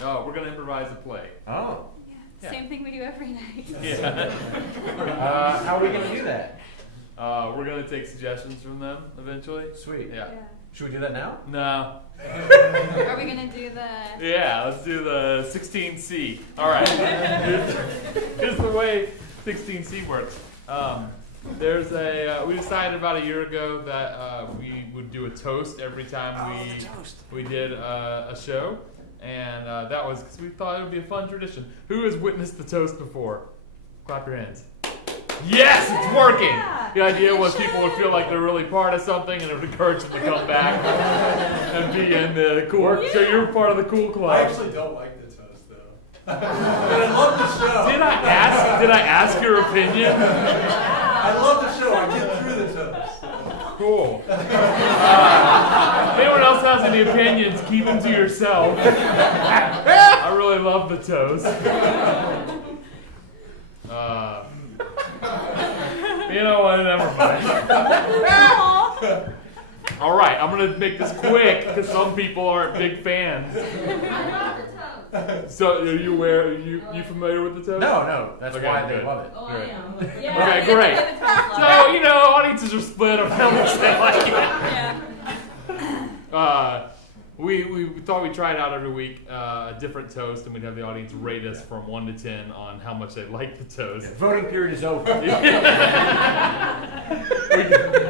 Oh, we're gonna improvise a play. Oh. Yeah. Same thing we do every night. Yeah. How are we gonna do that? We're gonna take suggestions from them eventually. Sweet. Yeah. Should we do that now? No. Are we gonna do the? Yeah, let's do the 16C. All right. Here's the way 16C works. We decided about a year ago that we would do a toast every time we did a show, and that was because we thought it would be a fun tradition. Who has witnessed the toast before? Clap your hands. Yes, it's working. Yeah. The idea was people would feel like they're really part of something, and it would encourage them to come back and be in the cool. Yeah. So you're part of the cool club. I actually don't like the toast though. But I love the show. Did I ask your opinion? I love the show. I get through the toast. Cool. If anyone else has any opinions, keep them to yourself. I really love the toast. You know what? Never mind. All right, I'm gonna make this quick because some people aren't big fans. So, are you aware? You familiar with the toast? No. That's Okay, why good. they love it. Oh, I am. Okay, great. So, audiences are split on how much they like it. Yeah. We thought we'd try it out every week, a different toast, and we'd have the audience rate us from 1 to 10 on how much they like the toast. Yeah, voting period is over.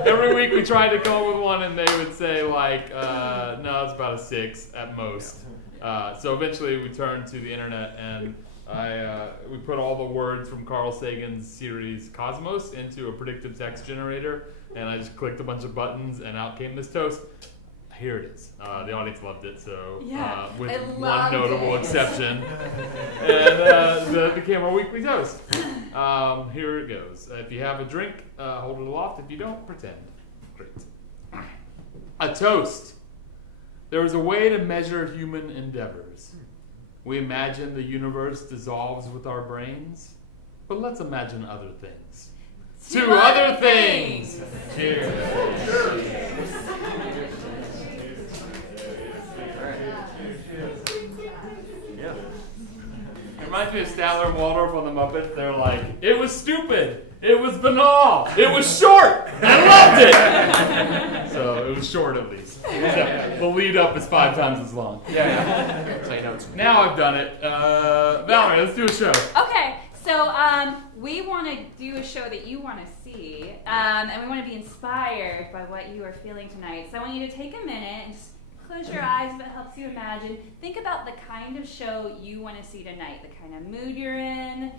Every week we tried to come up with one, and they would say like, no, it's about a 6 at most. So eventually we turned to the internet, and we put all the words from Carl Sagan's series Cosmos into a predictive text generator, and I just clicked a bunch of buttons, and out came this toast. Here it is. The audience loved it, so with one notable exception. And it became our weekly toast. Here it goes. If you have a drink, hold it aloft. If you don't, pretend. Great. A toast. There is a way to measure human endeavors. We imagine the universe dissolves with our brains, but let's imagine other things. To other things! Cheers. Yeah. It reminds me of Statler and Waldorf on the Muppets. They're like, it was stupid. It was banal. It was short. I loved it. So it was short at least. The lead up is 5 times as long. Yeah. So you know it's Now I've done it. Valerie, let's do a show. Okay. So we want to do a show that you want to see, and we want to be inspired by what you are feeling tonight. So I want you to take a minute and just close your eyes if it helps you imagine. Think about the kind of show you want to see tonight, the kind of mood you're in,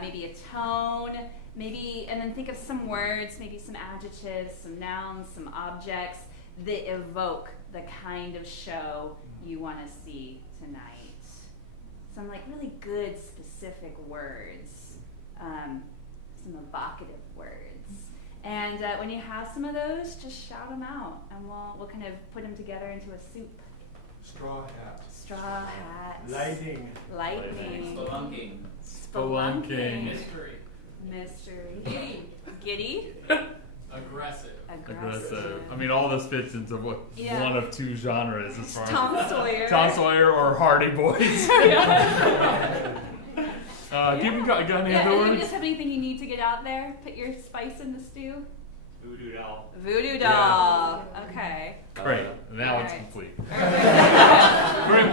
maybe a tone, and then think of some words, maybe some adjectives, some nouns, some objects that evoke the kind of show you want to see tonight. Some like really good specific words, some evocative words. And when you have some of those, just shout them out, and we'll kind of put them together into a soup. Straw hat. Straw hats. Lightning. Lightning. Spelunking. Mystery. Giddy. Aggressive. I mean, all this fits into one of 2 genres as far as Tom Sawyer. Tom Sawyer or Hardy Boys. Do you got any other You words? just have anything you need to get out there? Put your spice in the stew? Voodoo doll. Voodoo doll. Okay. Great. Now it's Alright. complete. Great.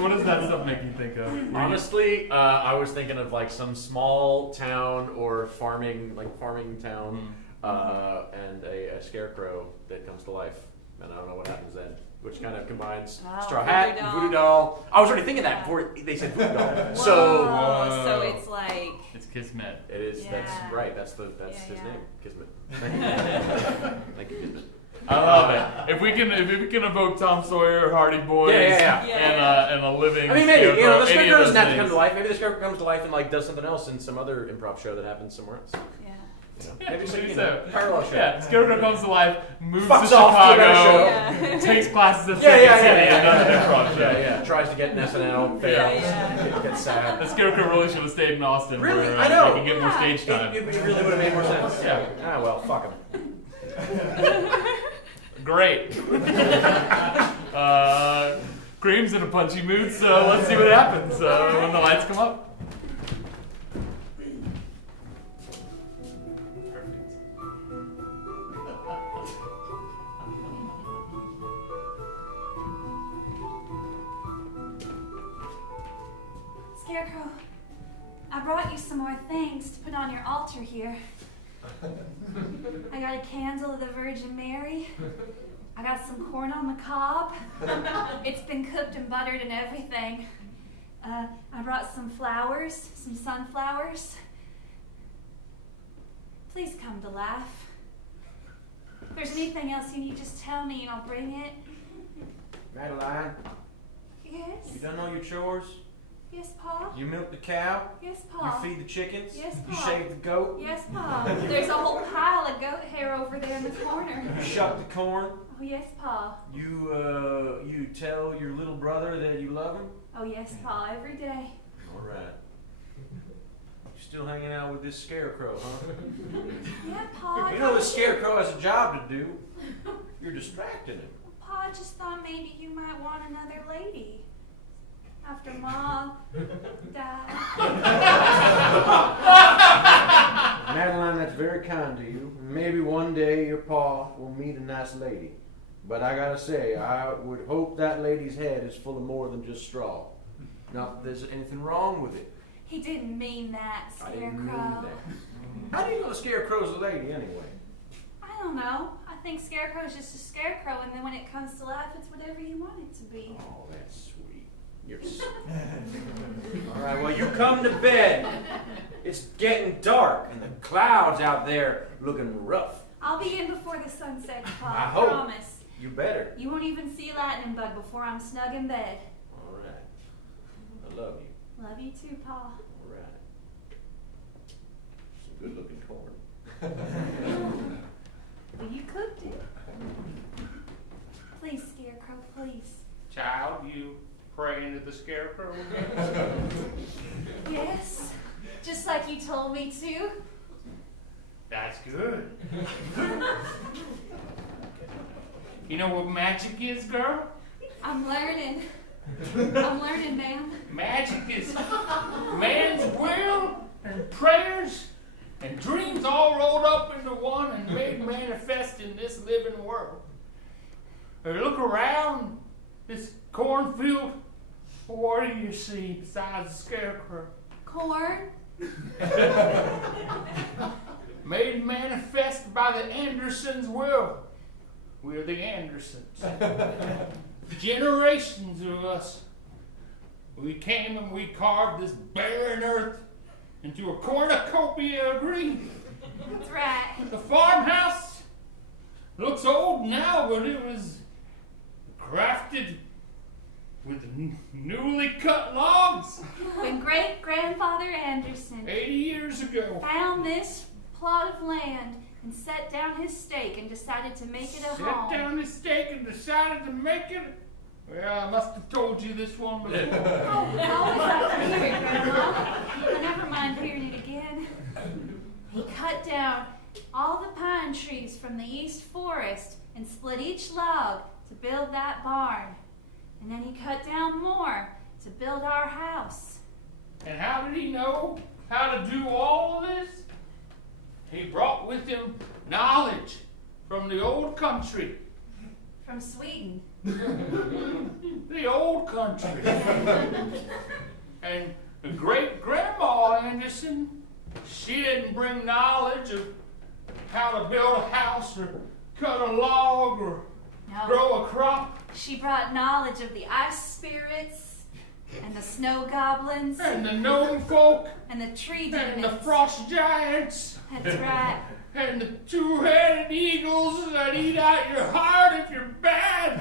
What does that stuff make you think of? Honestly, I was thinking of like some small town or farming town, and a scarecrow that comes to life, and I don't know what happens then. Which kind of combines straw hat and voodoo doll. I was already thinking that before they said voodoo doll. Whoa. So it's like It's Kismet. It is. Yeah. That's right. That's his name. Kismet. Thank you, Kismet. I love it. If we can evoke Tom Sawyer, Hardy Boys, and a living. I mean, maybe the any scarecrow of doesn't those have to come things. to life. Maybe the scarecrow comes to life and like does something else in some other improv show that happens somewhere else. Maybe it's like, parallel show. Yeah, Scarecrow comes to life, moves Fucks to off to another Chicago, show. takes classes at Second City, and does an improv show. Yeah. Tries to get an SNL, fails, gets sad. The Scarecrow really should have stayed in Austin. Really? Where, I know. They can get more stage time. It really would have made more sense. Yeah. Ah, well, fuck him. Great. Cream's in a punchy mood, so let's see what happens when the lights come up. Scarecrow, I brought you some more things to put on your altar here. I got a candle of the Virgin Mary. I got some corn on the cob. It's been cooked and buttered and everything. I brought some flowers, some sunflowers. Please come to laugh. If there's anything else you need, just tell me and I'll bring it. Madeline, Yes? you done all your chores? Yes, Pa? You milk the cow? Yes, Pa? You feed the chickens? Yes, You Pa. shave the goat? Yes, Pa. There's a whole pile of goat hair over there in the corner. You shuck the corn? Oh, yes, Pa. You tell your little brother that you love him? Oh, yes, Pa, every day. All right. You still hanging out with this scarecrow, huh? Yeah, Pa. You know the scarecrow has a job to do. You're distracting him. Pa just thought maybe you might want another lady. After Mom died. Madeline, that's very kind to you. Maybe one day your pa will meet a nice lady. But I gotta say, I would hope that lady's head is full of more than just straw. Not that there's anything wrong with it. He didn't mean that, I Scarecrow. didn't mean that. How do you know the scarecrow's a lady anyway? I don't know. I think Scarecrow's just a scarecrow, and then when it comes to life, it's whatever you want it to be. Oh, that's sweet. You're so... All right, well, you come to bed. It's getting dark, and the clouds out there looking rough. I'll be in before the sun sets, Pa. I hope. Promise. You better. You won't even see a lightning bug before I'm snug in bed. All right. I love you. Love you too, Pa. All right. Some good-looking corn. Well, you cooked it. Please, Scarecrow, please. Child, you praying to the scarecrow? Yes, just like you told me to. That's good. You know what magic is, girl? I'm learning. I'm learning, ma'am. Magic is man's will and prayers and dreams all rolled up into one and made manifest in this living world. Look around this cornfield. What do you see besides the scarecrow? Corn. Made manifest by the Andersons' will. We're the Andersons. Generations of us. We came and we carved this barren earth into a cornucopia of green. That's right. The farmhouse looks old now, but it was crafted with newly cut logs When great-grandfather Anderson 80 years ago. found this plot of land and set down his stake and decided to make it a Set home. down his stake and decided to make it. Well, I must have told you this one before. Oh, I always like to hear it, Grandma. I never mind hearing it again. He cut down all the pine trees from the east forest and split each log to build that barn. And then he cut down more to build our house. And how did he know how to do all of this? He brought with him knowledge from the old country. From Sweden. The old country. And great-grandma Anderson, she didn't bring knowledge of how to build a house or cut a log or No, grow a crop. she brought knowledge of the ice spirits and the snow goblins And the gnome folk. and the tree And the demons. frost giants. That's right. And the two-headed eagles that eat out your heart if you're bad.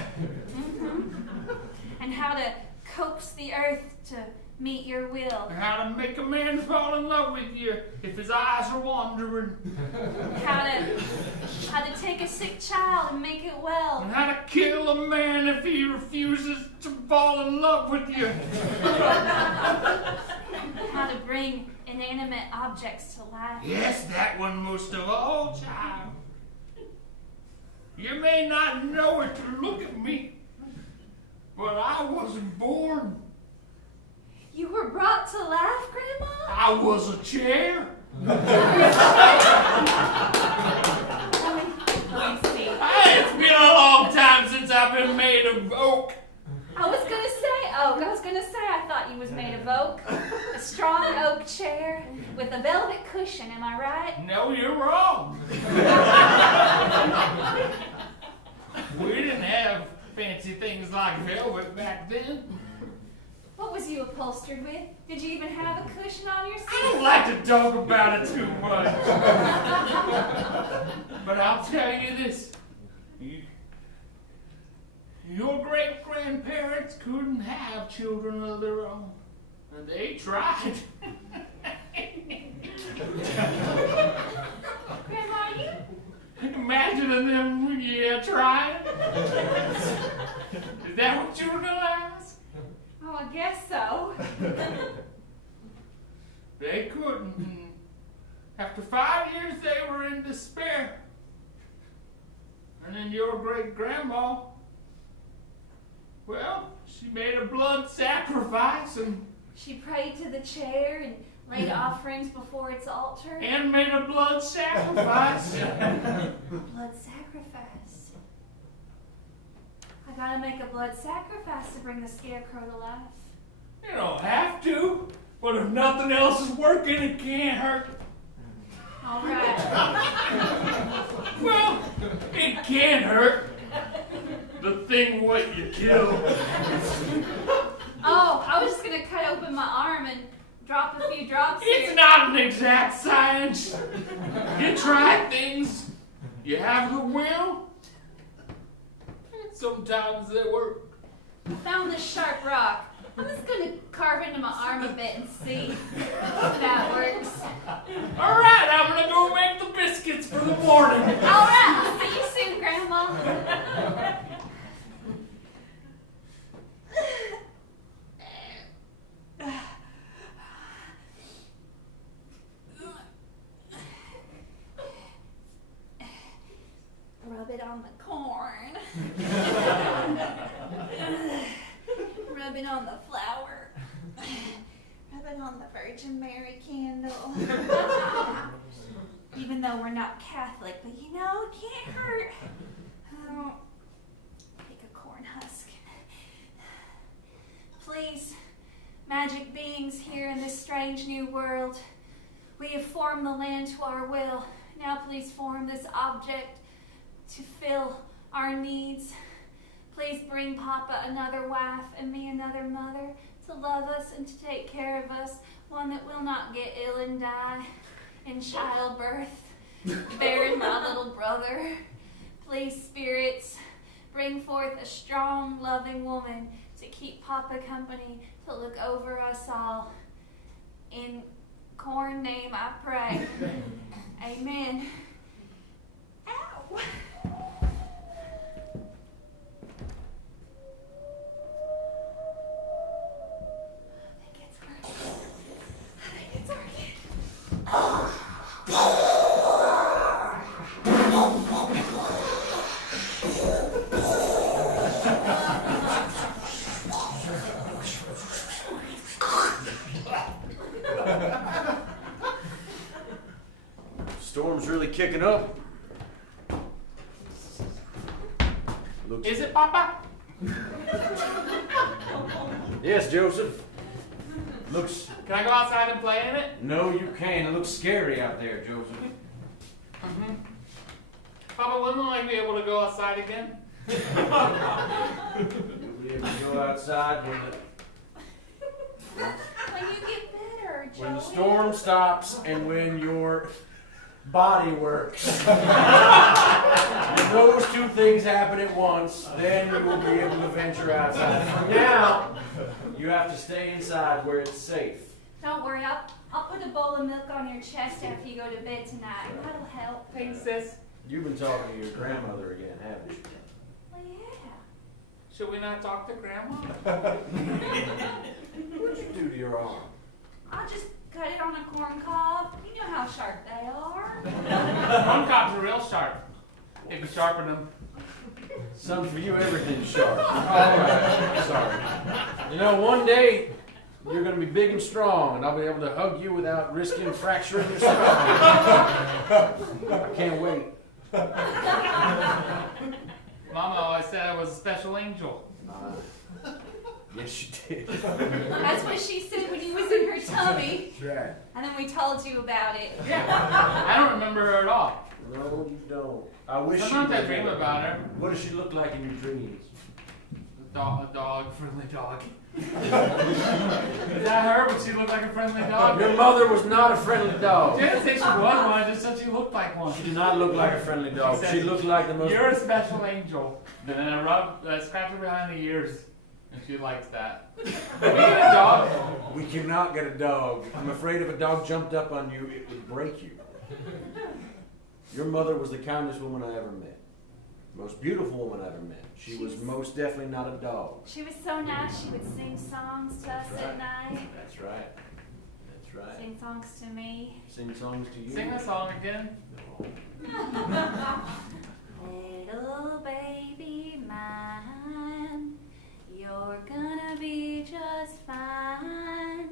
And how to coax the earth to meet your will. And how to make a man fall in love with you if his eyes are wandering. How to take a sick child and make it well. And how to kill a man if he refuses to fall in love with you. How to bring inanimate objects to life. Yes, that one most of all, child. You may not know it to look at me, but I wasn't born. You were brought to life, Grandma? I was a chair. Let me see. Hey, it's been a long time since I've been made of oak. I was gonna say oak. I was gonna say I thought you was made of oak. A strong oak chair with a velvet cushion, am I right? No, you're wrong. We didn't have fancy things like velvet back then. What was you upholstered with? Did you even have a cushion on your I seat? don't like to talk about it too much. But I'll tell you this. Your great-grandparents couldn't have children of their own. And they tried. Grandma, are you? Imagining them, trying. Is that what you were going to ask? Oh, I guess so. They couldn't. After 5 years, they were in despair. And then your great-grandma, well, she made a blood sacrifice and She prayed to the chair and laid offerings before its altar. made a blood sacrifice. Blood sacrifice. I gotta make a blood sacrifice to bring the scarecrow to life. You don't have to, but if nothing else is working, it can't hurt. All right. Well, it can hurt. The thing what you kill. Oh, I was just gonna cut open my arm and drop a few drops It's here. not an exact science. You try things, you have the will, and sometimes they work. I found this sharp rock. I'm just gonna carve into my arm a bit and see if that works. All right, I'm gonna go make the biscuits for the morning. All right, I'll see you soon, Grandma. Rub it on the corn. Rub it on the flour. Rub it on the Virgin Mary candle. Even though we're not Catholic, but you know, it can't hurt. Take a corn husk. Please, magic beings here in this strange new world, we have formed the land to our will. Now please form this object to fill our needs. Please bring Papa another wife and me another mother to love us and to take care of us, one that will not get ill and die in childbirth, bearing my little brother. Please, spirits, bring forth a strong, loving woman to keep Papa company, to look over us all. In corn name I pray. Amen. Ow! Storm's really kicking up. Looks Is it, Papa? Yes, Joseph. Looks. Can I go outside and play in it? No, you can't. It looks scary out there, Joseph. Papa, when will I be able to go outside again? You'll be able to go outside When you get better, Joey. when the storm stops and when your body works. If those two things happen at once, then you will be able to venture outside. For now, you have to stay inside where it's safe. Don't worry, I'll put a bowl of milk on your chest after you go to bed tonight. That'll help. Thanks, sis. You've been talking to your grandmother again, haven't you? Well, yeah. Should we not talk to Grandma? What'd you do to your arm? I'll just cut it on a corn cob. You know how sharp they are. Corn cobs are real sharp. If you sharpen them Son, for you, everything's sharp. All right. Sorry. You know, one day you're going to be big and strong, and I'll be able to hug you without risking fracturing your skull. I can't wait. Mama always said I was a special angel. Yes, you did. That's what she said when you was in her tummy. That's right. And then we told you about it. Yeah. I don't remember her at all. No, you don't. I wish Sometimes you I did. dream about her. What does she look like in your dreams? A dog, friendly dog. Is that her? Would she look like a friendly dog? Your mother was not a friendly dog. She didn't say she was one, I just said she looked like one. She did not look like a friendly dog. She said, She looked like the most... You're a special angel. And then I scratched her behind the ears. And she likes that. We get a dog. We cannot get a dog. I'm afraid if a dog jumped up on you, it would break you. Your mother was the kindest woman I ever met. Most beautiful woman I ever met. She was most definitely not a dog. She was so nice. She would sing songs to us at night. That's right. That's right. Sing songs to me. Sing songs to you. Sing a song again. Little baby mine, you're gonna be just fine.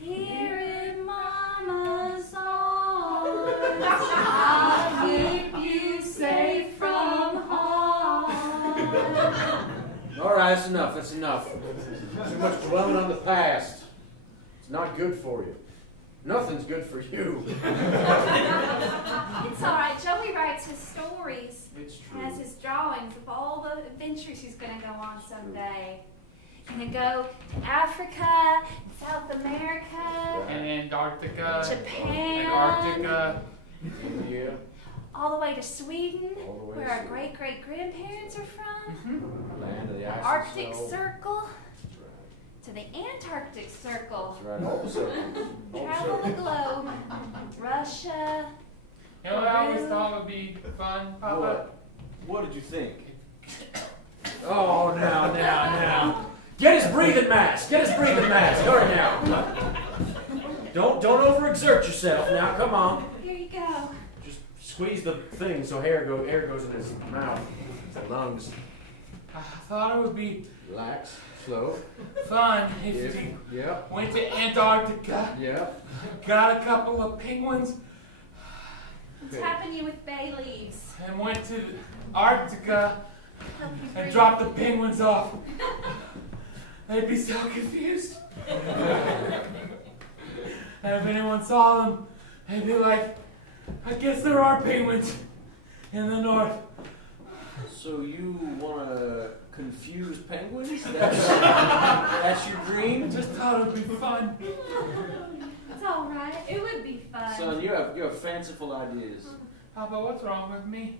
Here in Mama's arms, I'll keep you safe from harm. All right, that's enough. That's enough. Too much dwelling on the past. It's not good for you. Nothing's good for you. It's alright, Joey writes his stories. It's He has his drawings of all the adventures he's gonna go on someday. Gonna go to Africa, South America, And Antarctica. Japan. Antarctica. Yeah. all the way to Sweden, All the way to where our Sweden. great-great-grandparents are from, Land of the the ice and Arctic snow. Circle, That's right. to the Antarctic Circle, That's right. All the circles. All the travel the circles. globe, Russia. You know what I always thought would be fun, Papa? What did you think? Oh, now. Get his breathing mask. Get his breathing mask. Hurry now. Don't overexert yourself. Now, come on. Here you go. Just squeeze the thing so air goes in his mouth, his lungs. I thought it would be Relax. Slow. fun if you Yep. went to Antarctica, Yep. got a couple of penguins, What's happening with bay leaves? and went to Arctica Help you and breathe. dropped the penguins off. They'd be so confused. And if anyone saw them, they'd be like, I guess there are penguins in the north. So you want to confuse penguins? That's your dream? Just thought it would be fun. It's all right. It would be fun. Son, you have fanciful ideas. Papa, what's wrong with me?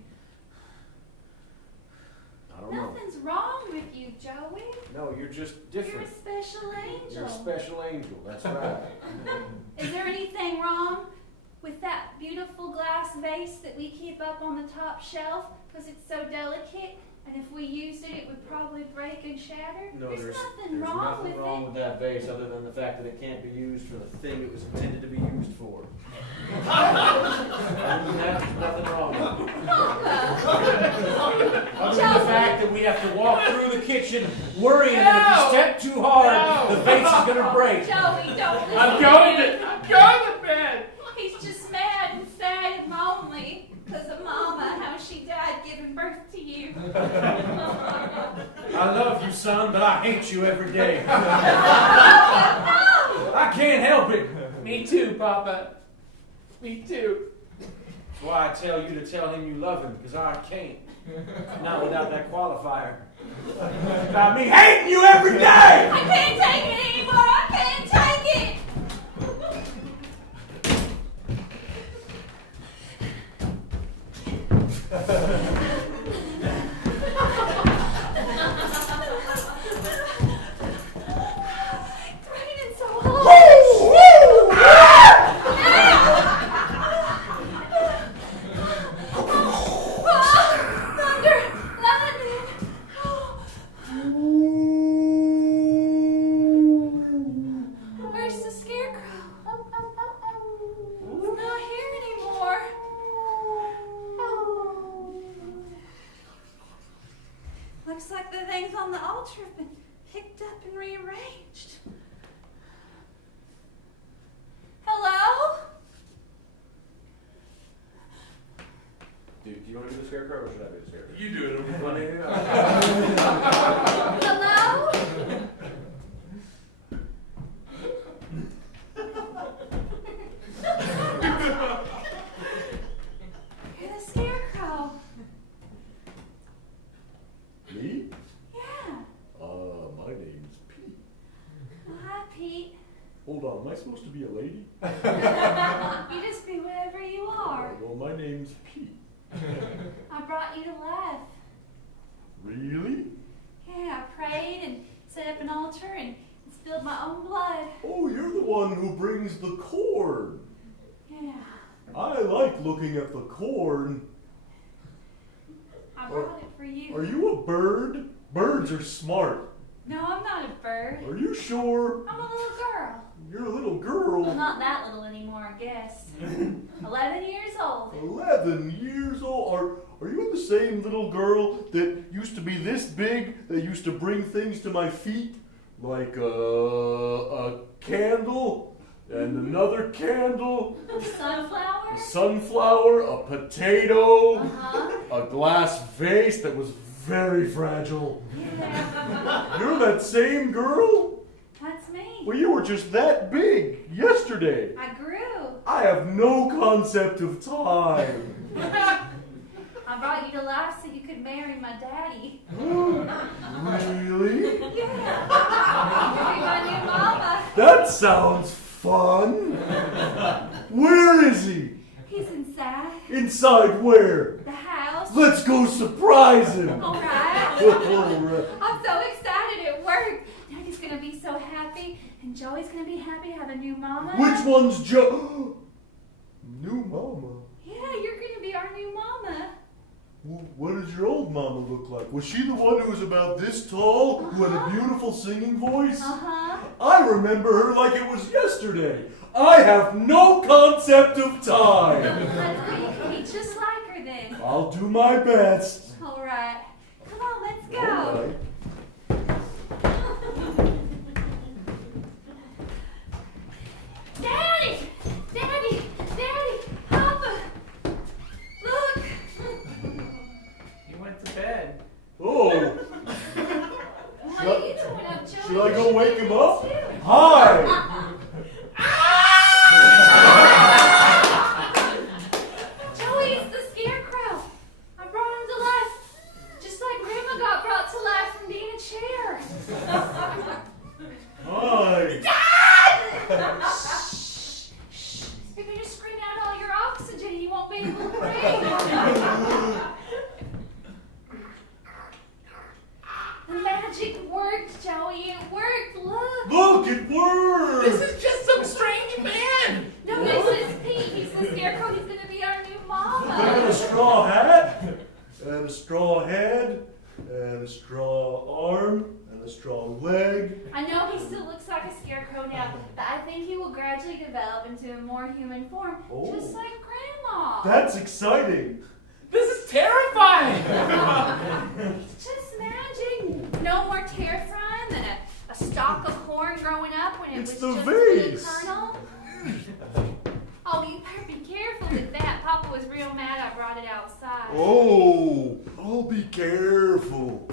I don't know. Nothing's wrong with you, Joey. No, you're just You're a different. special angel. You're a special angel. That's right. Is there anything wrong with that beautiful glass vase that we keep up on the top shelf because it's so delicate? And if we used it, it would probably break and shatter? No, there's nothing there's wrong nothing with wrong it. with that vase other than the fact that it can't be used for the thing it was intended to be used for. Other than that, there's nothing wrong with it. Other than the fact that we have to walk through the kitchen worrying that if we step too hard, the vase is going to break. Joey, don't listen I'm to going him. to bed. He's just mad and sad and lonely because of Mama, how she died giving birth to you. I love you, son, but I hate you every day. No! I can't help it. Me too, Papa. Me too. That's why I tell you to tell him you love him, because I can't. Not without that qualifier. About me hating you every day! I can't take it anymore! I can't take it! It's raining so hard! Thunder! Lightning! Do you want to do the scarecrow or should I do the scarecrow? You do it. It'll be funny. Hello? You're the scarecrow. Me? Yeah. My name's Pete. Well, hi, Pete. Hold on, am I supposed to be a lady? You just be whatever you are. Well, my name's Pete. I brought you to life. Really? Yeah, I prayed and set up an altar and spilled my own blood. Oh, you're the one who brings the corn. Yeah. I like looking at the corn. I brought it for you. Are you a bird? Birds are smart. No, I'm not a bird. Are you sure? I'm a little girl. You're a little I'm girl. not that little anymore, I guess. 11 years old. 11 years old. Are you the same little girl that used to be this big, that used to bring things to my feet? Like a candle and another candle, Sunflower? a sunflower, a potato, Uh-huh. a glass vase that was very fragile. Yeah. You're that same girl? That's me. Well, you were just that big yesterday. I grew. I have no concept of time. I brought you to life so you could marry my daddy. Really? Yeah. Marry my new mama. That sounds fun. Where is he? He's inside Inside where? the house. Let's go surprise him. All right. All right. I'm so excited at work. Daddy's gonna be so happy, and Joey's gonna be happy to have a new mama. Which one's Joe? New mama? Yeah, you're gonna be our new mama. What did your old mama look like? Was she the one who was about this tall, who had a beautiful singing voice? Uh-huh. I remember her like it was yesterday. I have no concept of time. That's good. You can be just like her then. I'll do my best. All right. Come on, let's go. All right. Daddy! Daddy! Daddy! Papa! Look! You went to bed. Oh, What are you doing up, Joey? should I go wake him up? Too. Hi. Joey, it's the scarecrow. I brought him to life. Just like Grandma got brought to life from being a chair. Hi. You're going to scream out all your oxygen and you won't be able to breathe. The magic worked, Joey. It worked. Look. Look, it worked. This is just some strange man. No, this is Pete. He's the scarecrow. He's going to be our new I mama. got a straw hat, and a straw head, and a straw arm, and a straw leg. I know he still looks like a scarecrow now, but I think he will gradually develop into a more human form, Oh. just like Grandma. That's exciting. This is terrifying. It's just magic. No more terrifying than a stalk of corn growing up when it It's was the just vase. a kernel. Oh, you better be careful with that. Papa was real mad I brought it outside. Oh, I'll be careful.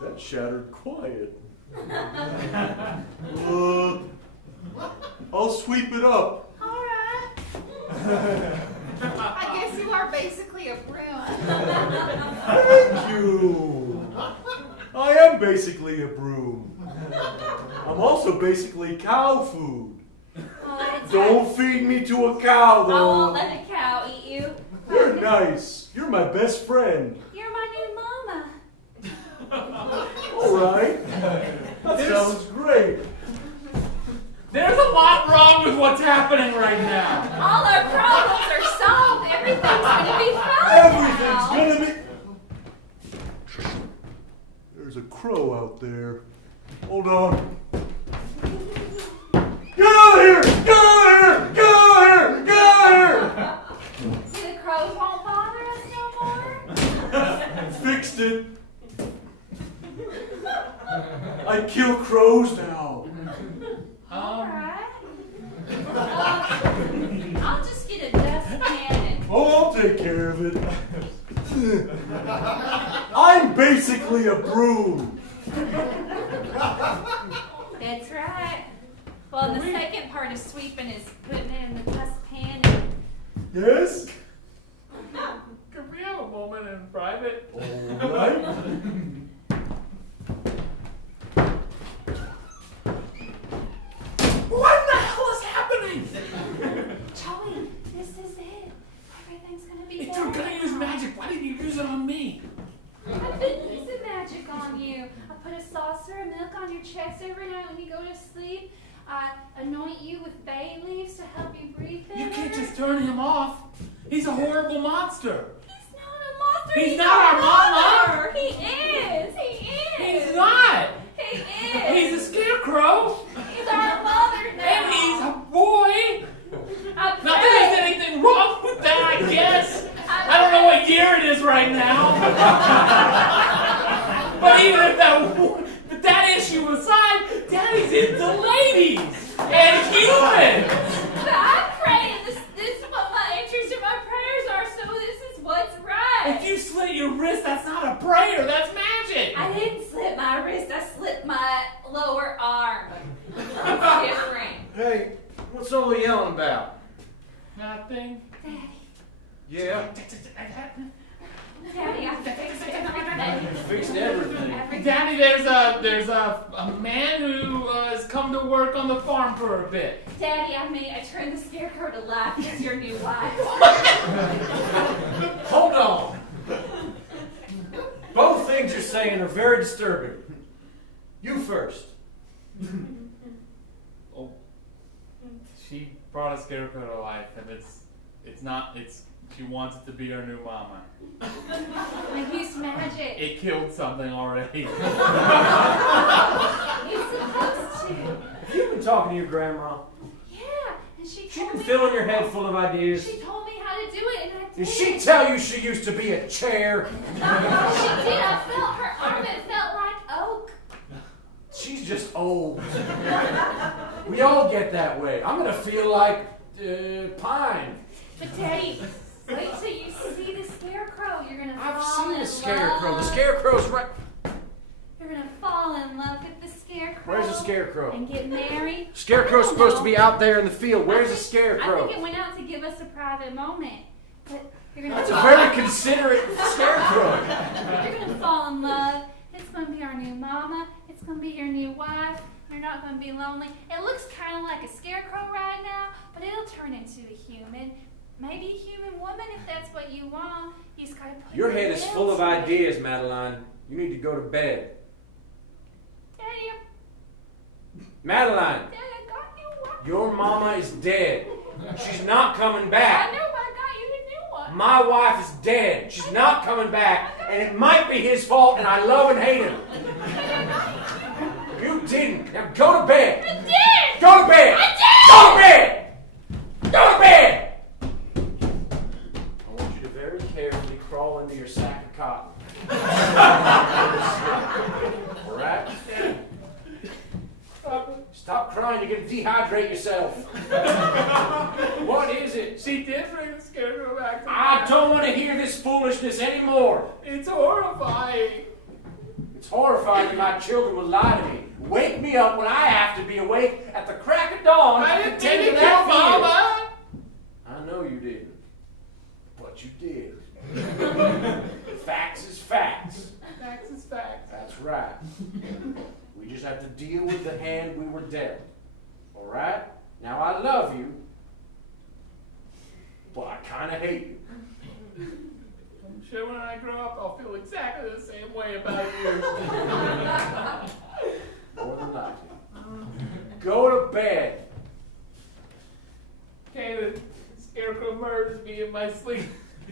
That shattered quiet. I'll sweep it up. All right. I guess you are basically a broom. Thank you. I am basically a broom. I'm also basically cow food. Oh, it's Don't feed me to a cow, I won't though. let a cow eat you. You're nice. You're my best friend. You're my new mama. All right. That sounds great. There's a lot wrong with what's happening right now. All our problems are solved. Everything's gonna be fine Everything's now. gonna be. There's a crow out there. Hold on. Get out of here! Get out of here! Get out of here! Get out of here! See, the crows won't bother us no more. Fixed it. I kill crows now. All right. I'll just get a dustpan and Oh, I'll take care of it. I'm basically a broom. that's right. Well, and the second part of sweeping is putting it in the dustpan. And Yes? Could we have a moment in private? All right. What the hell is happening? Joey, this is it. Everything's gonna be If better. you're gonna use magic, why didn't you use it on me? I've been using magic on you. I put a saucer of milk on your chest every night when you go to sleep. I anoint you with bay leaves to help you breathe better. You can't just turn him off. He's a horrible monster. He's not a monster. He's not our mama. mother. He is. He is. He's not. He is. He's a scarecrow. He's our mother now. And he's a boy. I Not that there's anything wrong with that, I guess. I don't know what year it is right now. But even if that issue aside, Daddy's into ladies and humans. But I'm praying. This is what my interest in my prayers are, so this is what's right. If you slit your wrist, that's not a prayer, that's magic. I didn't slit my wrist, I slit my lower arm. It's different. Hey, what's all the yelling about? Nothing. Daddy, Yeah, Daddy, I fixed everything. fixed everything. Everything. Daddy, there's a man who has come to work on the farm for a bit. Daddy, I turned the scarecrow to life as your new wife. Hold on. Both things you're saying are very disturbing. You first. Oh, she brought a scarecrow to life, and she wants it to be her new mama. I used magic. It killed something already. You're supposed to. Have you been talking to your grandma? Yeah, and she She told been me. filling your head full of ideas. She told me how to do it, and I did. Did she tell you she used to be a chair? She did. I felt her arm. It felt like oak. She's just old. We all get that way. I'm gonna feel like pine. But Daddy, wait till you see the scarecrow. You're gonna I've fall seen in the scarecrow. love. The scarecrow's right. You're gonna fall in love with the scarecrow. Where's the scarecrow? And get married. Scarecrow's I don't supposed to know. be out there in the field. Where's the I scarecrow? think it went out to give us a private moment. But you're gonna That's a fall. very considerate scarecrow. You're gonna fall in love. It's gonna be our new mama. It's gonna be your new wife. You're not gonna be lonely. It looks kind of like a scarecrow right now, but it'll turn into a human. Maybe a human woman if that's what you want. You just gotta put Your head is will full of to it. ideas, Madeline. You need to go to bed. Daddy, Madeline, Daddy, I got you one. your mama is dead. She's not coming I back. know I got you a new one. My wife is dead. She's not coming back. And it might be his fault, and I love and hate him. You didn't. Now go to bed. I did! Go to bed. I Go to bed. Go to bed. I want you to very carefully crawl into your sack of cotton. All right? Stop crying. You're going to dehydrate yourself. What is it? She did bring the scarecrow back to I life. don't want to hear this foolishness anymore. It's horrifying. It's horrifying that my children will lie to me. Wake me up when I have to be awake at the crack of dawn. I to didn't tend mean to to that kill field. Mama. I know you didn't, but you did. Facts is facts. Facts is facts. That's right. We just have to deal with the hand we were dealt. All right? Now I love you, but I kind of hate you. I'm sure when I grow up, I'll feel exactly the same way about you. More than likely. Go to bed. Okay, the scarecrow murders me in my sleep.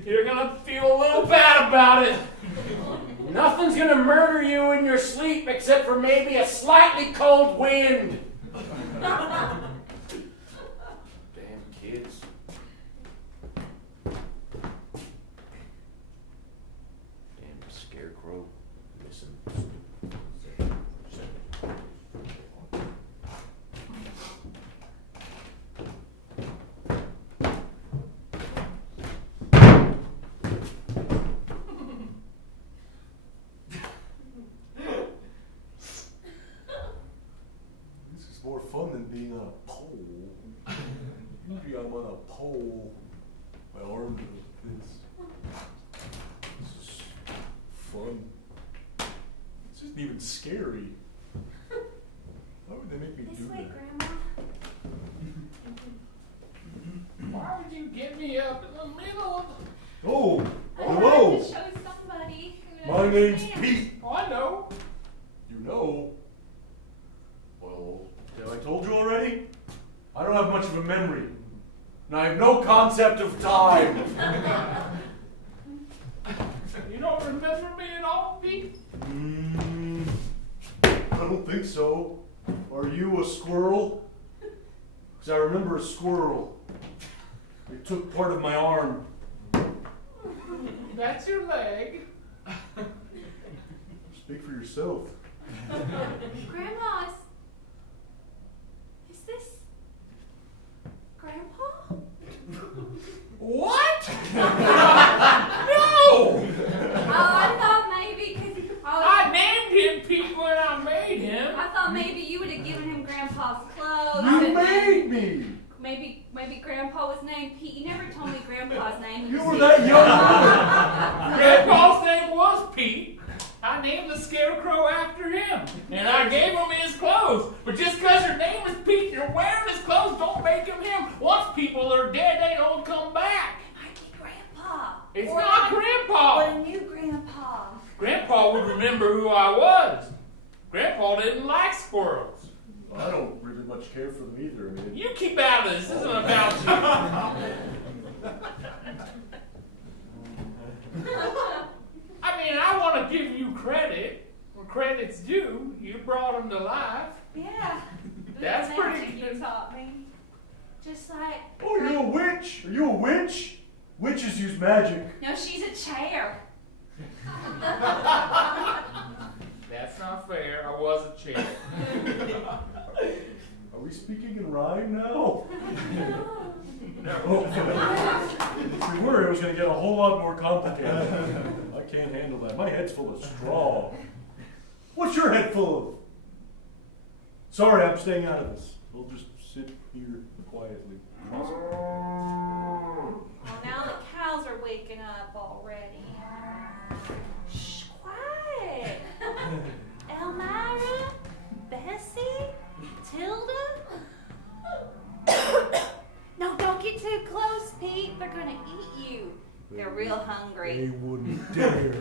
You're gonna feel a little bad about it. Nothing's gonna murder you in your sleep except for maybe a slightly cold wind. Damn kids. Damn scarecrow. Listen. fun. This isn't even scary. Why would they make me This do way, that? Grandma. Why would you get me up in the middle of Oh, I hello. had to show somebody who My name's understands. Pete. Oh, I know. You know. Well, have I told you already? I don't have much of a memory. And I have no concept of time. You don't remember me at all, Pete? I don't think so. Are you a squirrel? Because I remember a squirrel. It took part of my arm. That's your leg. Speak for yourself. Grandma, is this Grandpa? What? No! Oh, I thought maybe because I named him Pete when I made him. I thought maybe you would have given him Grandpa's clothes. You and made me! Maybe Grandpa was named Pete. You never told me Grandpa's name. You were that young. Grandpa's name was Pete. I named the scarecrow after him, and I gave him his clothes. But just because your name is Pete and you're wearing his clothes, don't make him him. Once people are dead, they don't come back. It might be Grandpa. It's Or not Or Grandpa. a new Grandpa. Grandpa would remember who I was. Grandpa didn't like squirrels. I don't really much care for them either. I mean, You keep out of this. This isn't about you. I mean, I want to give you credit where credit's due. You brought him to life. Yeah. That's Good pretty magic good. You taught me. Just like. oh, you're a witch? Are you a witch? Witches use magic. No, she's a chair. That's not fair. I was a chair. Are we speaking in rhyme now? No. If we were, it was going to get a whole lot more complicated. I can't handle that. My head's full of straw. What's your head full of? Sorry, I'm staying out of this. We'll just sit here quietly. Well, now the cows are waking up already. Shh, quiet. Elmira, Bessie, Tilda. No, don't get too close, Pete. They're gonna eat you. They're real They hungry. wouldn't dare.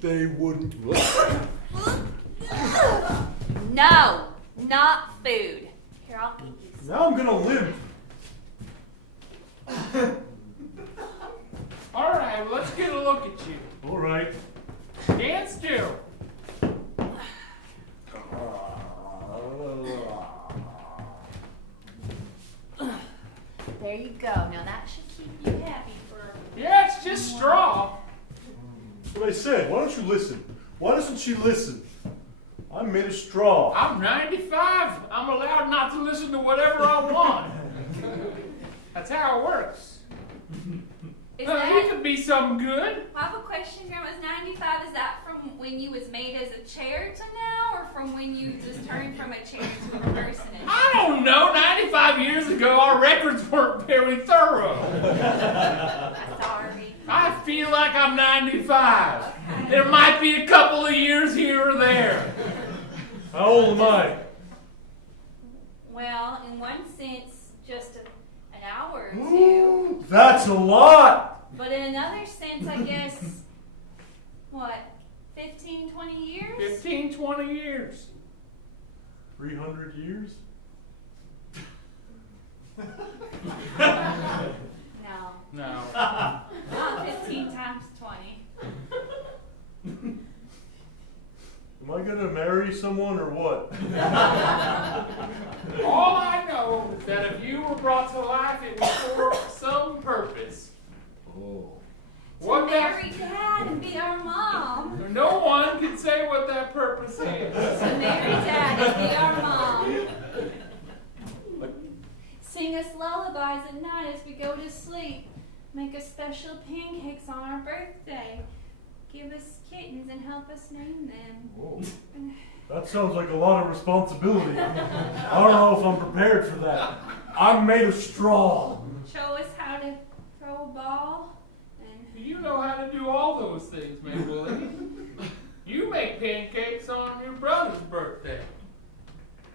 They wouldn't. No, not food. Here, I'll get you some. Now I'm going to limp. All right, well, let's get a look at you. All right. Stand still. There you go. Now that should keep you happy for. Yeah, it's just straw. That's what I said. Why don't you listen? Why doesn't she listen? I'm made of straw. I'm 95. I'm allowed not to listen to whatever I want. That's how it works. Is You that? could be something good. I have a question, Grandma. Is 95? Is that from when you was made as a chair to now, or from when you just turned from a chair to a person? I don't know. 95 years ago, our records weren't very thorough. Sorry. I feel like I'm 95. There might be a couple of years here or there. How old am I? Well, in one sense, just an hour or two. Ooh, that's a lot. But in another sense, I guess, what, 15, 20 years? 15, 20 years. 300 years? No. No. Not 15 times 20. Am I gonna marry someone or what? All I know is that if you were brought to life, it was for some purpose. Oh. To What marry Dad and be our mom. No one can say what that purpose is. To marry Dad and be our mom. Sing us lullabies at night as we go to sleep. Make us special pancakes on our birthday. Give us kittens and help us name them. Oh. That sounds like a lot of responsibility. I don't know if I'm prepared for that. I'm made of straw. Show us how to throw a ball. And You know how to do all those things, Maybelline. make pancakes on your brother's birthday.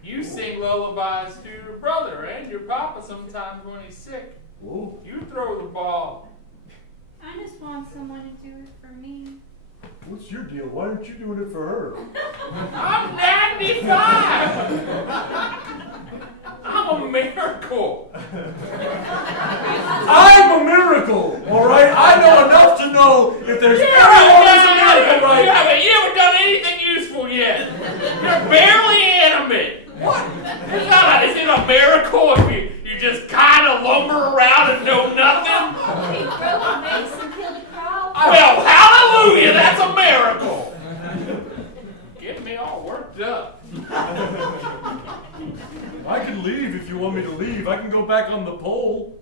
You sing lullabies to your brother and your papa sometimes when he's sick. Whoa. You throw the ball. I just want someone to do it for me. What's your deal? Why aren't you doing it for her? I'm 95. I'm a miracle. I'm a miracle, all right? I know enough to know if there's anyone that's a miracle, right? Yeah, but you haven't done anything useful yet. You're barely animate. What? Is it a miracle if you just kind of lumber around and know nothing? He broke a vase and killed a cow. Well, hallelujah, that's a miracle. Get me all worked up. I can leave if you want me to leave. I can go back on the pole.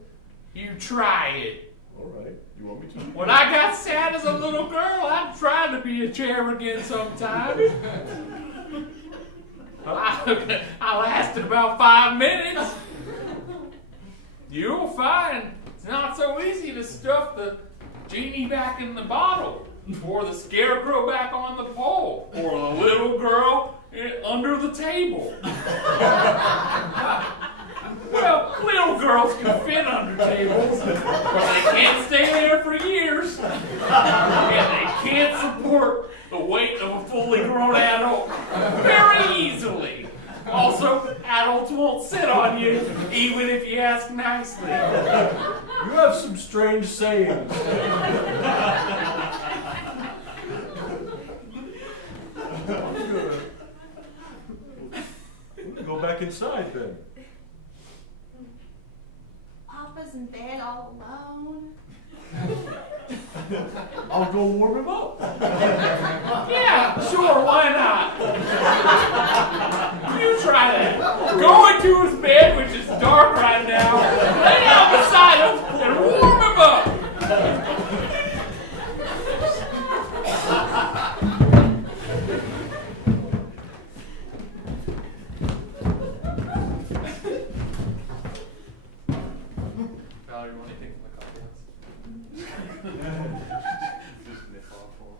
You try it. All right. You want me to? When I got sad as a little girl, I tried to be a chair again sometimes. I lasted about 5 minutes. You'll find it's not so easy to stuff the genie back in the bottle, or the scarecrow back on the pole, or the little girl under the table. Well, little girls can fit under tables, but they can't stay there for years. And they can't support the weight of a fully grown adult very easily. Also, adults won't sit on you, even if you ask nicely. You have some strange sayings. I'm gonna go back inside then. Papa's in bed all alone. I'll go warm him up. Yeah, sure, why not? You try that. Go into his bed, which is dark right now, lay down beside him, and warm him up. Valerie, you want anything from the cocktails? Just nip off all.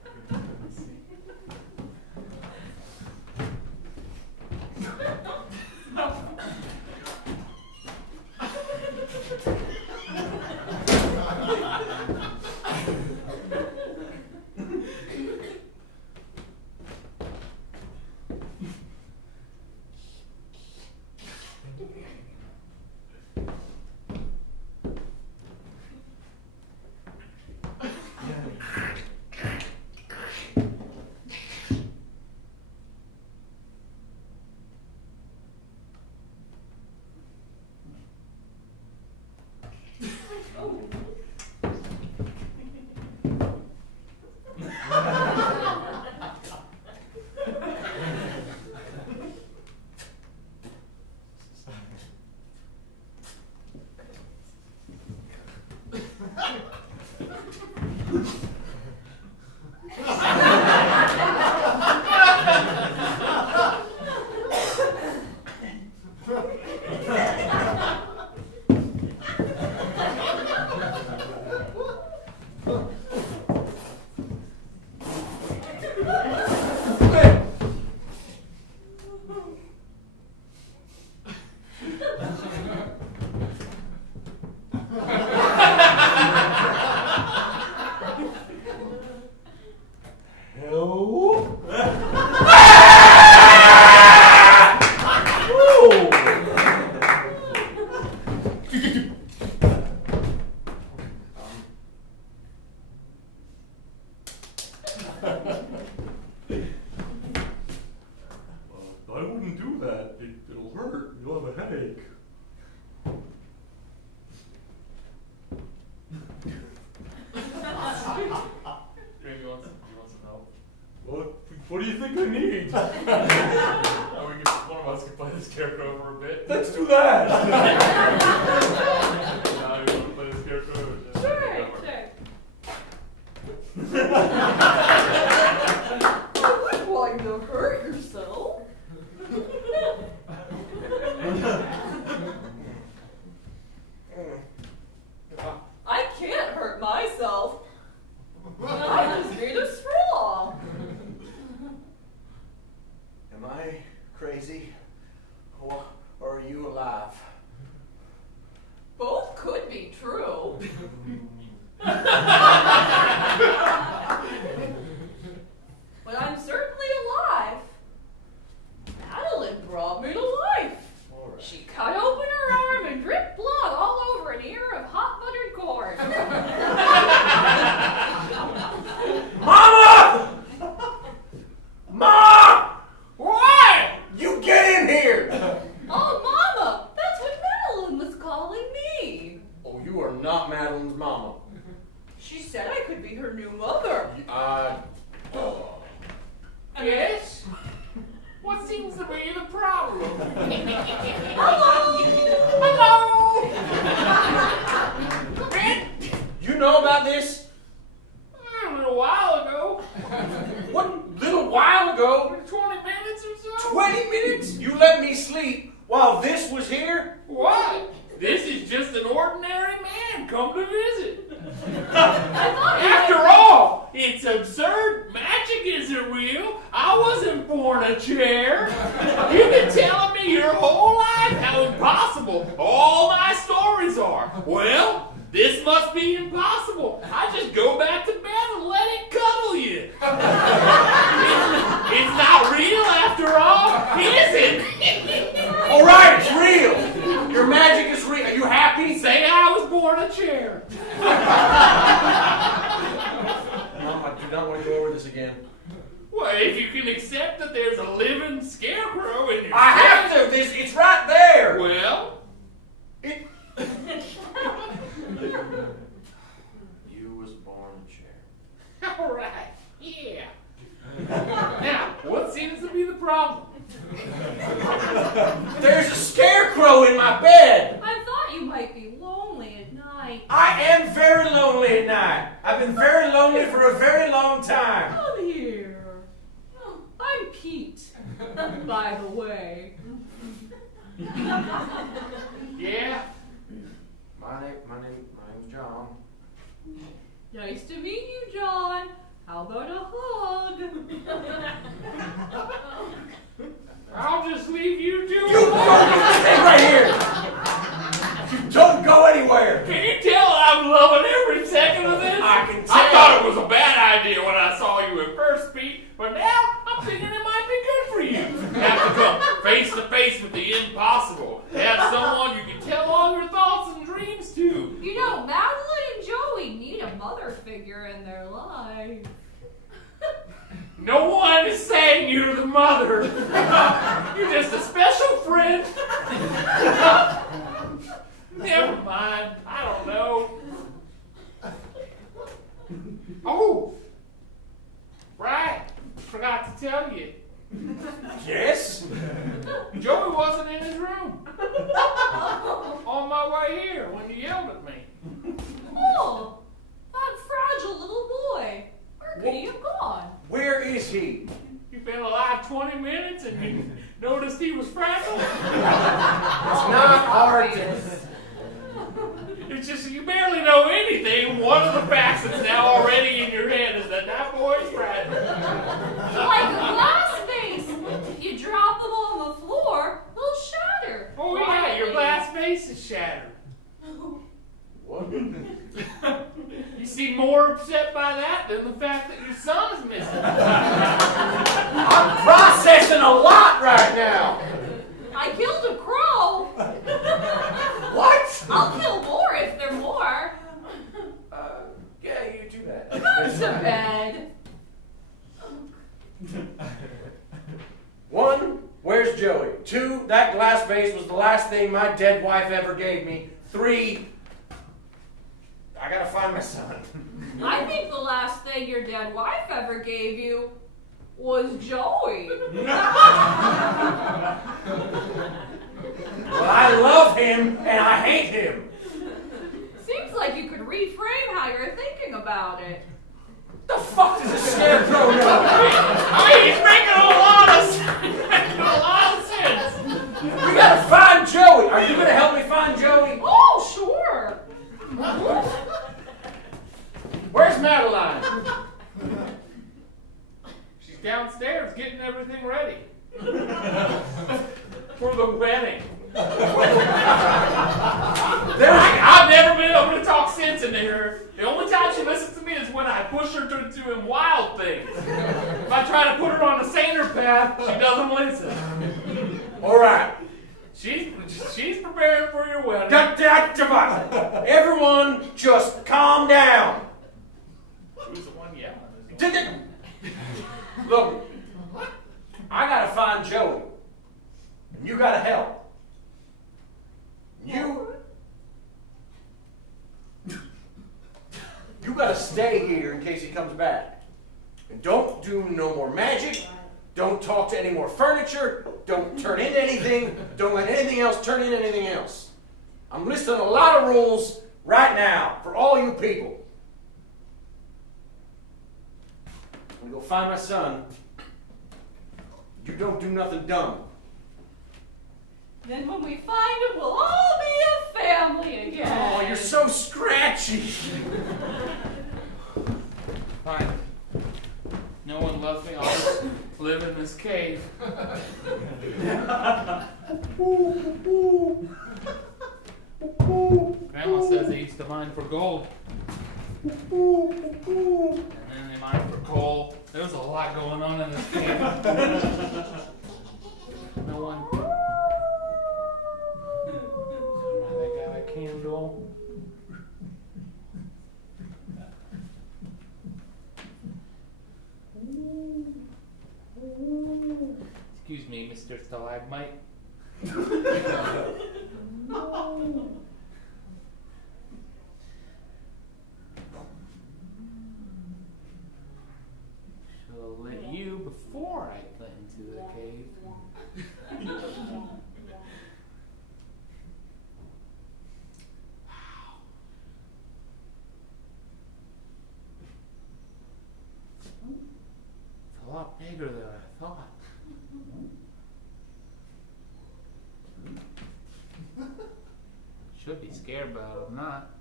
I wouldn't do that. It'll hurt. You'll have a headache. You want some help? What do you think I need? One of us can play the scarecrow for a bit. Let's do that. You want to play the scarecrow? Or just Sure, take over? sure. I wouldn't want you to hurt yourself. I can't hurt myself. I just need a straw. You know about this? A little while ago. What little while ago? 20 minutes or so. 20 minutes? You let me sleep while this was here? What? This is just an ordinary man come to visit. After all, it's absurd. Magic isn't real. I wasn't born a chair. You've been telling me your whole life how impossible all my stories are. Well, this must be impossible. I just go back to bed and let it cuddle you. It's not real after all, is it? All right, it's real. Your magic is real. Are you happy? Say I was born a chair. No, I do not want to go over this again. Well, if you can accept that there's a living scarecrow in your I have to. It's right there. Well, You was born a chair. all right, yeah. Now, what seems to be the problem? There's a scarecrow in my bed. I thought you might be lonely at night. I am very lonely at night. I've been very lonely for a very long time. Come here. Oh, I'm Pete, by the way. Yeah. My name's John. Nice to meet you, John. How about a hug? I'll just leave you to You it. stay right here. You don't go anywhere. Can you tell I'm loving every second of this? I can I tell. thought it was a bad idea when I saw you at first, Pete, but now I'm thinking it might be good for you. Have to come face to face with the impossible. Have someone you can tell all your thoughts and dreams to. You know, Madeline and Joey need a mother figure in their life. No one is saying you're the mother. You're just a special friend. Never mind. I don't know. Oh, right. Forgot to tell you. Yes? Joey wasn't in his room. On my way here when you yelled at me. Oh, that fragile little boy. Where could he have gone? Where is he? You've been alive 20 minutes and you noticed he was fragile? It's not hard to... It's just you barely know anything. One of the facts that's now already in your head is that that boy's fragile. Like a glass vase. If you drop them on the floor, they'll shatter. Oh yeah, your glass vase is shattered. What? You seem more upset by that than the fact that your son is missing. I'm processing a lot right now. I killed a crow. What? I'll kill more if they're more. Yeah, you do that. Come to bed. One, where's Joey? Two, that glass vase was the last thing my dead wife ever gave me. Three, I gotta find my son. I think the last thing your dead wife ever gave you was Joey. Well, I love him and I hate him. Seems like you could reframe how you're thinking about it. The fuck does a scarecrow know? I mean, he's making a lot of sense. We gotta find Joey. Are you gonna help me find Joey? Oh, sure. Where's Madeline? She's downstairs getting everything ready for the wedding. I've never been able to talk sense into her. The only time she listens to me is when I push her to doing wild things. If I try to put her on a saner path, she doesn't listen. All right. She's preparing for your wedding. Everyone, just calm down. Who's the one yelling? Look, I gotta find Joey, and you gotta help. You gotta stay here in case he comes back. And don't do no more magic, Don't talk to any more furniture. Don't turn into anything. Don't let anything else turn into anything else. I'm listing a lot of rules right now for all you people. I'm going to go find my son. You don't do nothing dumb. Then when we find him, we'll all be a family again. Oh, you're so scratchy. Fine. No one loves me. I'll just live in this cave. Grandma says they used to mine for gold. And then they mined for coal. There was a lot going on in this cave. No one. They got a candle. Excuse me, Mr. Stalagmite. Should have lit you before I went into the cave. It's a lot bigger than I thought. Should be scared, but I'm not.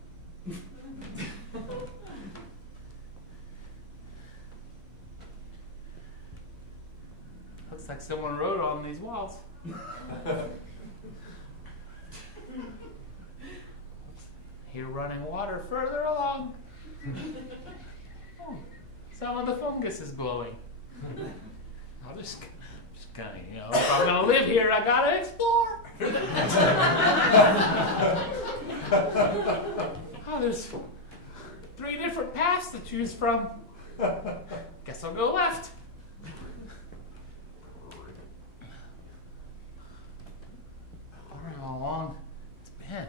Looks like someone wrote on these walls. Here running water further along. Oh, some of the fungus is glowing. I'll just kind of, if I'm gonna live here, I gotta explore. Oh, there's 3 different paths to choose from. Guess I'll go left. Wondering how long it's been.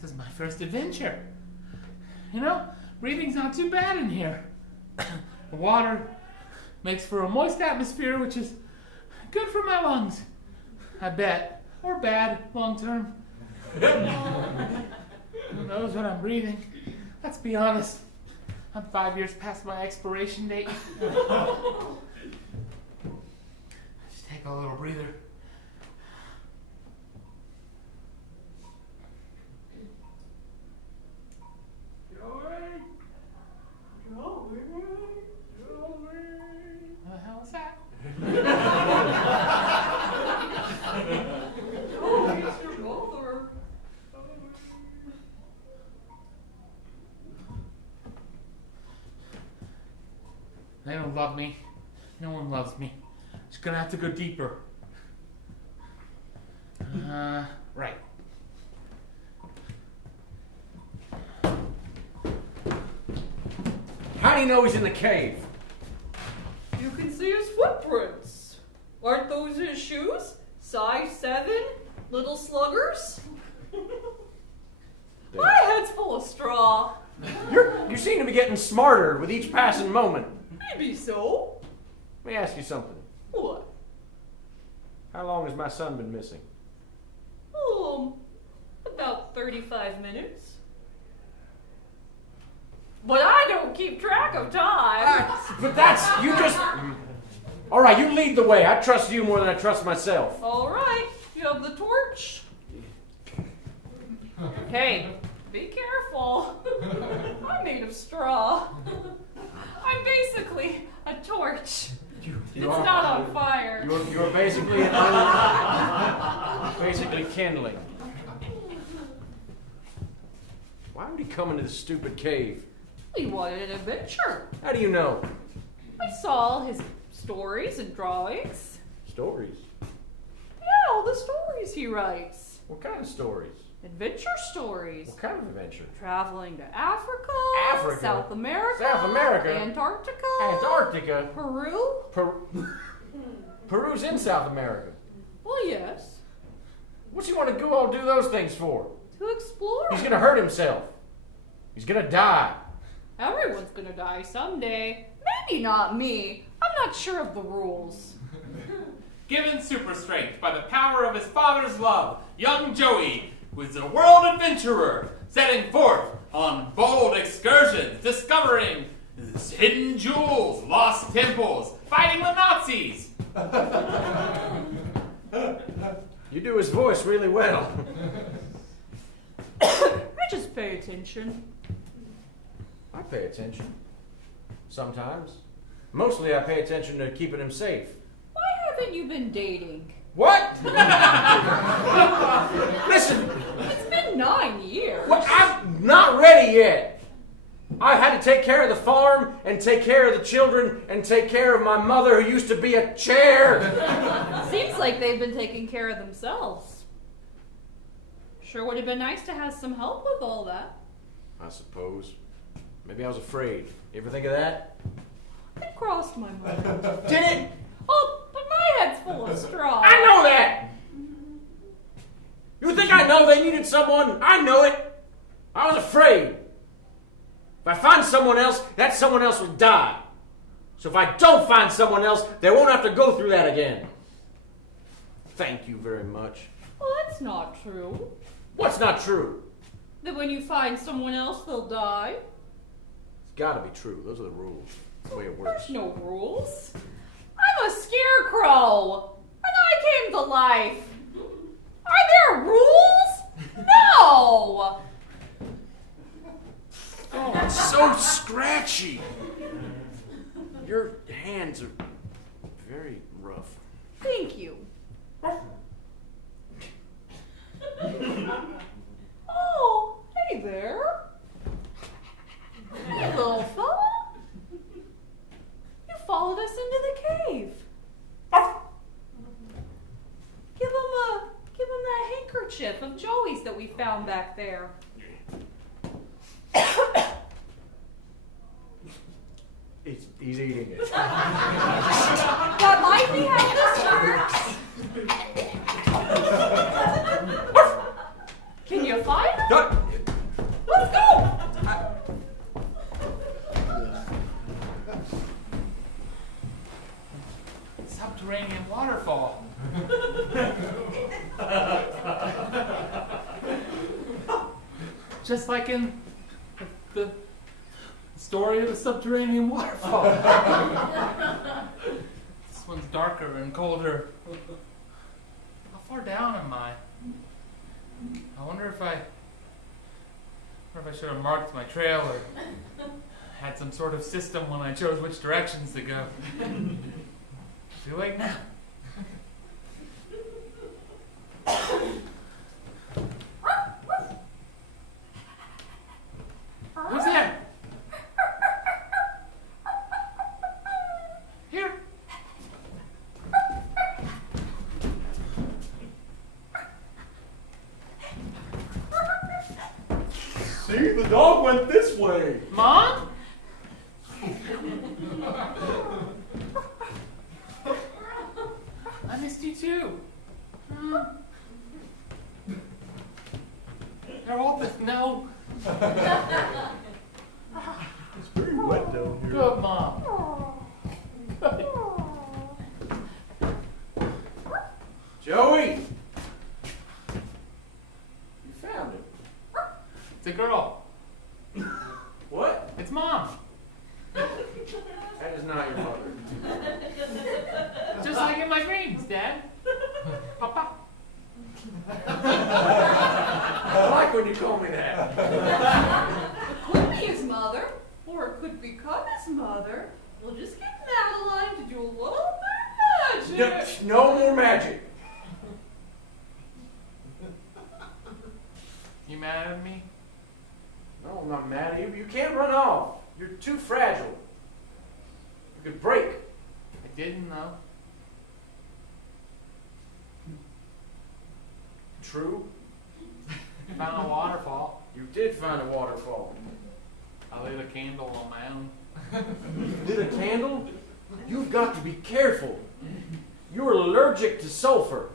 This is my first adventure. Breathing's not too bad in here. The water makes for a moist atmosphere, which is good for my lungs, I bet. Or bad, long term. Who knows what I'm breathing? Let's be honest. I'm 5 years past my expiration date. Just take a little breather. What the hell is that? Oh, it's your mother. They don't love me. No one loves me. Just gonna have to go deeper. Right. How do you know he's in the cave? You can see his footprints. Aren't those his shoes? Size 7? Little sluggers? My head's full of straw. You seem to be getting smarter with each passing moment. Maybe so. Let me ask you something. What? How long has my son been missing? About 35 minutes. But I don't keep track of time. But you just... All right, you lead the way. I trust you more than I trust myself. All right, you have the torch. Hey, be careful. I'm made of straw. I'm basically a torch. It's not on fire. You're basically basically kindling. Why would he come into this stupid cave? He wanted an adventure. How do you know? I saw his stories and drawings. Stories? Yeah, all the stories he writes. What kind of stories? Adventure stories. What kind of adventure? Traveling to Africa. Africa? South America. South America? Antarctica. Antarctica? Peru. Peru's in South America. Well, yes. What's he want to go all do those things for? To explore. He's gonna hurt himself. He's gonna die. Everyone's gonna die someday. Maybe not me. I'm not sure of the rules. Given super strength by the power of his father's love, young Joey was a world adventurer, setting forth on bold excursions, discovering hidden jewels, lost temples, fighting the Nazis. You do his voice really well. I just pay attention. I pay attention. Sometimes. Mostly I pay attention to keeping him safe. Why haven't you been dating? What? Listen, It's been 9 years. well, I'm not ready yet. I had to take care of the farm and take care of the children and take care of my mother who used to be a chair. Seems like they've been taking care of themselves. Sure would have been nice to have some help with all that. I suppose. Maybe I was afraid. You ever think of that? It crossed my mind. Did it? Oh, but my head's full of straw. I know that! You think I know they needed someone? I know it. I was afraid. If I find someone else, that someone else will die. So if I don't find someone else, they won't have to go through that again. Thank you very much. Well, that's not true. What's not true? That when you find someone else, they'll die. It's gotta be true. Those are the rules. That's the way it works. There's no rules. I'm a scarecrow. And I came to life. Are there rules? No. Oh, it's so scratchy. Your hands are very rough. Thank you. Oh, hey there. Hey, little fella. You followed us into the cave. Give him that handkerchief of Joey's that we found back there. He's eating it. That might be how this works. Can you find him? No. Let's go. Subterranean waterfall. Just like in the story of the subterranean waterfall. This one's darker and colder. How far down am I? I wonder if I should have marked my trail or had some sort of system when I chose which directions to go. Too late now. Who's there? Here. See, the dog went this way. Mom? I missed you too. They're all no. It's very wet down here. Good, Mom. Good. Joey! You found it. It's a girl. What? It's Mom. That is not your mother. Just like in my dreams, Dad. Papa. I like when you call me that. It could be his mother, or it could become his mother. We'll just get Madeline to do a little bit of magic. No more magic. You mad at me? No, I'm not mad at you. You can't run off. You're too fragile. You could break. I didn't know. True. Found a waterfall. You did find a waterfall. I lit a candle on my own. You lit a candle? You've got to be careful. You're allergic to sulfur.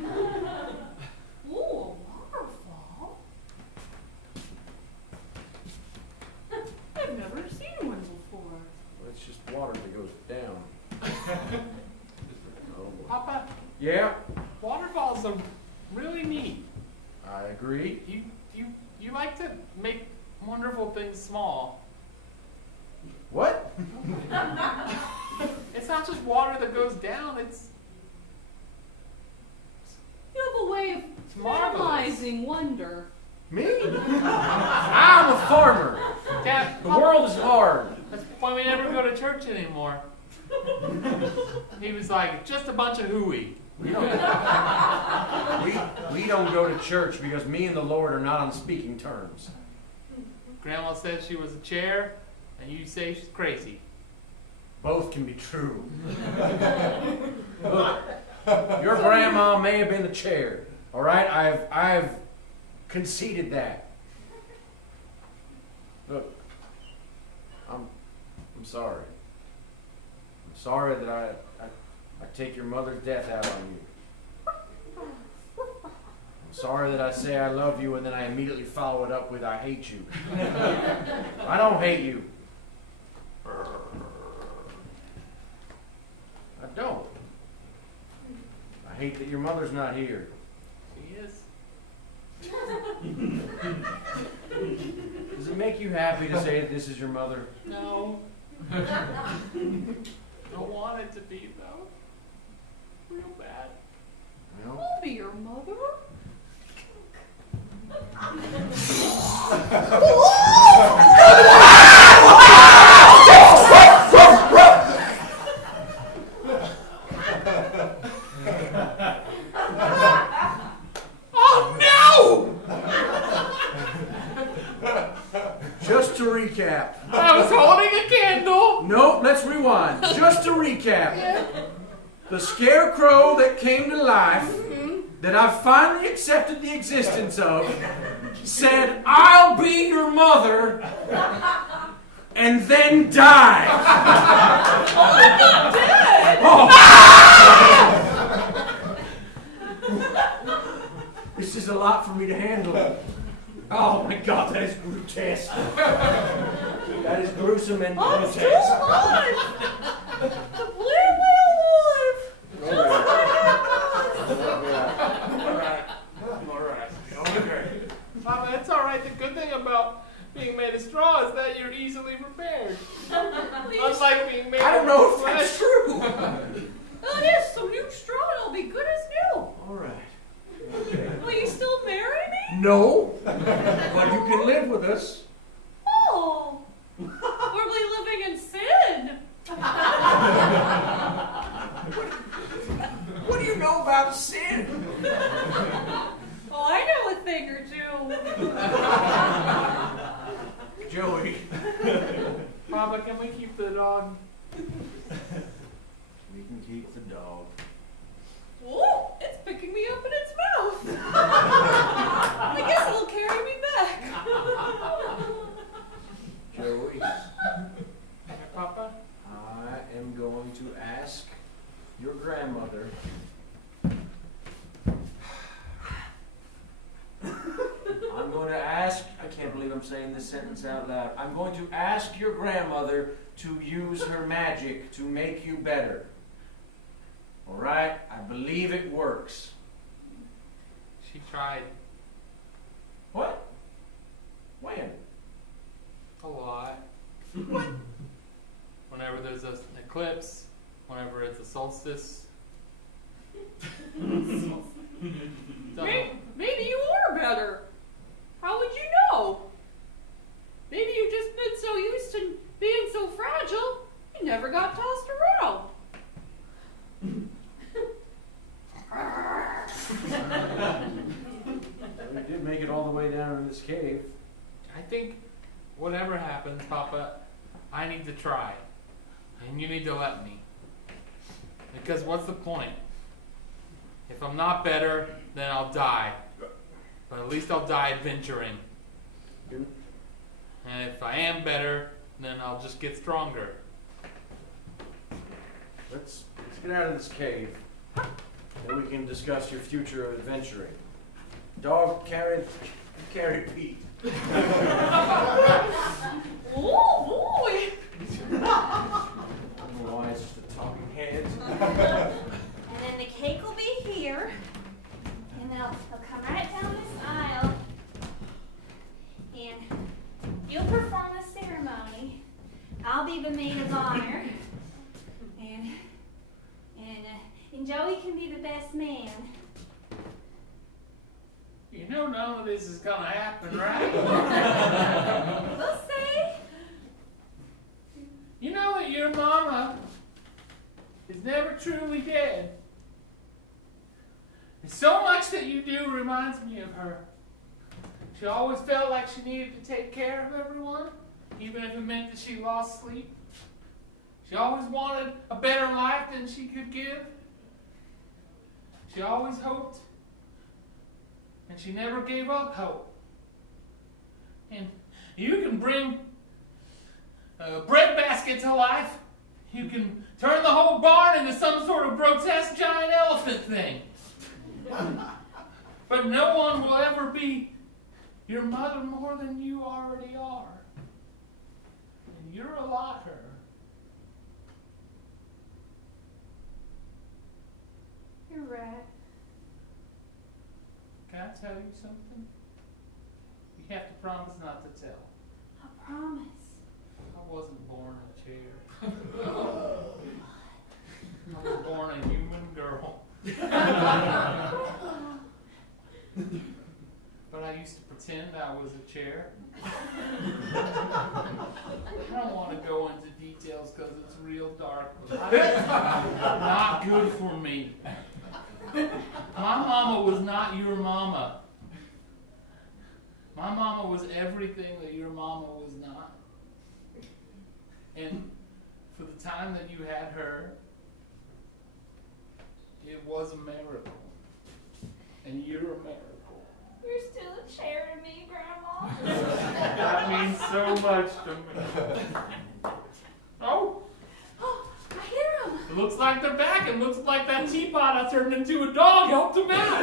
Ooh, a waterfall. I've never seen one before. Well, it's just water that goes down. Oh, boy. Papa, Yeah, waterfalls are really neat. I agree. You like to make wonderful things small. What? It's not just water that goes down, it's You have a way of marvelous. minimizing wonder. Me? I'm a farmer. Dad, The world is hard. that's why we never go to church anymore. He was like, just a bunch of hooey. We don't go to church because me and the Lord are not on speaking terms. Grandma said she was a chair, and you say she's crazy. Both can be true. Look, your grandma may have been a chair. All right, I've conceded that. Look, I'm sorry. I'm sorry that I take your mother's death out on you. I'm sorry that I say I love you and then I immediately follow it up with I hate you. I don't hate you. I don't. I hate that your mother's not here. She is. Does it make you happy to say that this is your mother? No. I don't want it to be, though. Real bad. Well, I'll be your mother. just to recap. I was holding a candle. Nope, let's rewind. Just to recap. The scarecrow that came to life, that I finally accepted the existence of, said, I'll be your mother, and then died. Oh, I'm not dead. This is a lot for me to handle. Oh my God, that is grotesque. That is gruesome and I'm still grotesque. alive. Completely alive. Just like I was. Mama, it's alright. The good thing about being made of straw is that you're easily repaired. Unlike being made I don't of know if flesh. that's true. Well, it is some new straw and it'll be good as new. All right. Will you still marry me? No, but you can live with us. Oh, were we living in sin? What do you know about sin? Oh, I know a thing or two. Joey. Papa, can we keep the dog? We can keep the dog. Oh, it's picking me up in its mouth. I guess it'll carry me back. Joey, Papa? I am going to ask your grandmother. I'm going to ask, I can't believe I'm saying this sentence out loud. I'm going to ask your grandmother to use her magic to make you better. All right? I believe it works. She tried What? When? a lot. What? Whenever there's an eclipse, whenever it's a solstice. Maybe you are better. How would you know? Maybe you've just been so used to being so fragile, you never got tossed around. We did make it all the way down in this cave. I think whatever happens, Papa, I need to try. And you need to let me. Because what's the point? If I'm not better, then I'll die. But at least I'll die adventuring. And if I am better, then I'll just get stronger. Let's get out of this cave. Then we can discuss your future of adventuring. Dog, carry Pete. Oh boy! And then the cake will be here. And they'll come right down this aisle. And you'll perform the ceremony. I'll be the maid of honor. And Joey can be the best man. You know none of this is gonna happen, right? We'll see. You know that your mama is never truly dead. And so much that you do reminds me of her. She always felt like she needed to take care of everyone, even if it meant that she lost sleep. She always wanted a better life than she could give. She always hoped, and she never gave up hope. And you can bring a breadbasket to life. You can turn the whole barn into some sort of grotesque giant elephant thing. But no one will ever be your mother more than you already are. And you're a lot her. You're right. Can I tell you something? You have to promise not to tell. I promise. I wasn't born a chair. I was born a human girl. But I used to pretend I was a chair. I don't want to go into details because it's real dark. But not good for me. My mama was not your mama. My mama was everything that your mama was not. And for the time that you had her, it was a miracle. And you're a miracle. You're still a chair to me, Grandma. That means so much to me. Oh, I hear him. it looks like they're back. It looks like that teapot I turned into a dog helped them out.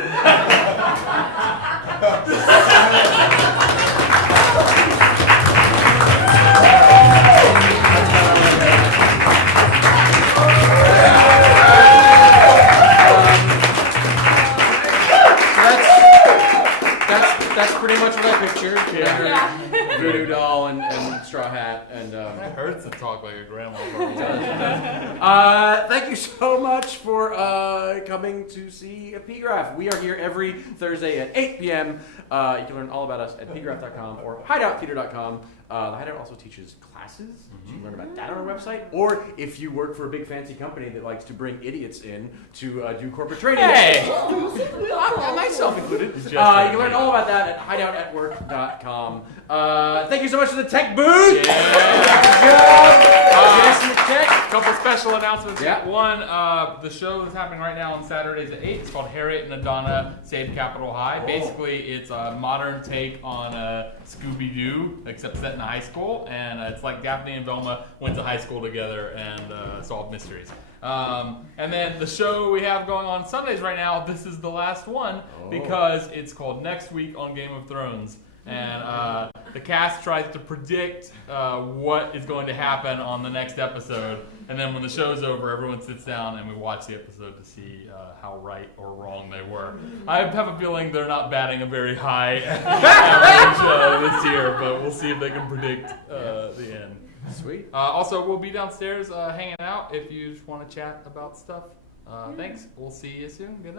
That's pretty much what I pictured. Yeah. Voodoo doll and straw hat and. It hurts to talk like a grandma. Thank you so much for coming to see Epigraph. We are here every Thursday at 8 p.m. You can learn all about us at epigraph.com or hideouttheater.com. The Hideout also teaches classes. You can learn about that on our website. Or if you work for a big fancy company that likes to bring idiots in to do corporate training. Hey! Myself included. You can learn all about that at hideoutatwork.com. Thank you so much to the tech booth. A couple special announcements. Yeah. One, the show that's happening right now on Saturdays at 8. It's called Harriet and Adonna Save Capitol High. Oh. Basically, it's a modern take on Scooby-Doo, except set in high school. And it's like Daphne and Velma went to high school together and solved mysteries. And then the show we have going on Sundays right now, this is the last one because it's called Next Week on Game of Thrones. And the cast tries to predict what is going to happen on the next episode. And then when the show's over, everyone sits down and we watch the episode to see how right or wrong they were. I have a feeling they're not batting a very high average this year, but we'll see if they can predict the end. Sweet. Also, we'll be downstairs hanging out if you just want to chat about stuff. Thanks. We'll see you soon. Good night.